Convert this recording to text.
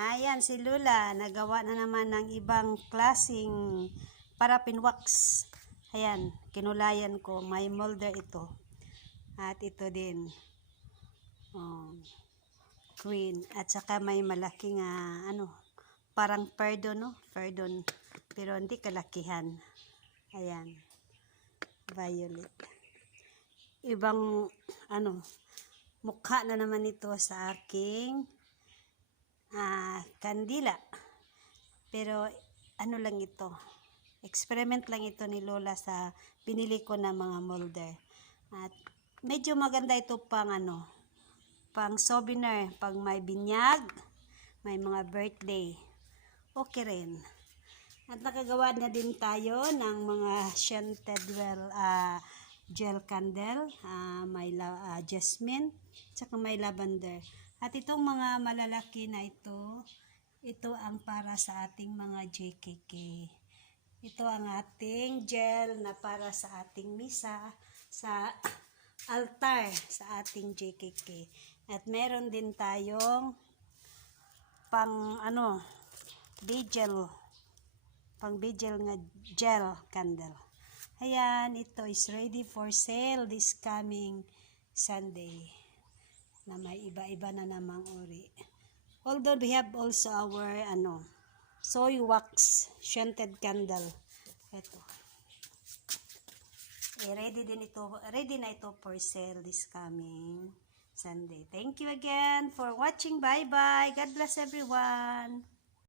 Ayan, si Lula, nagawa na naman ng ibang klasing paraffin wax. Ayan, kinulayan ko. May molder ito. At ito din. Oh, queen. At saka may malaking, parang perdon, no? Perdon. Pero hindi kalakihan. Ayan. Violet. Ibang, mukha na naman ito sa aking kandila. Pero lang ito, experiment lang ito ni Lola sa binili ko na mga molder. At medyo maganda ito pang souvenir, pag may binyag, may mga birthday, okay rin. At nakagawa na din tayo ng mga scented gel candle, may jasmine, tsaka may lavender. At itong mga malalaki na ito ang para sa ating mga JKK. Ito ang ating gel na para sa ating misa, sa altar, sa ating JKK. At meron din tayong vigil nga gel candle. Ayan, ito is ready for sale this coming Sunday. Na may iba-iba na namang uri. Although we have also our soy wax scented candle. Ito. Ready na ito for sale this coming Sunday. Thank you again for watching. Bye-bye. God bless everyone.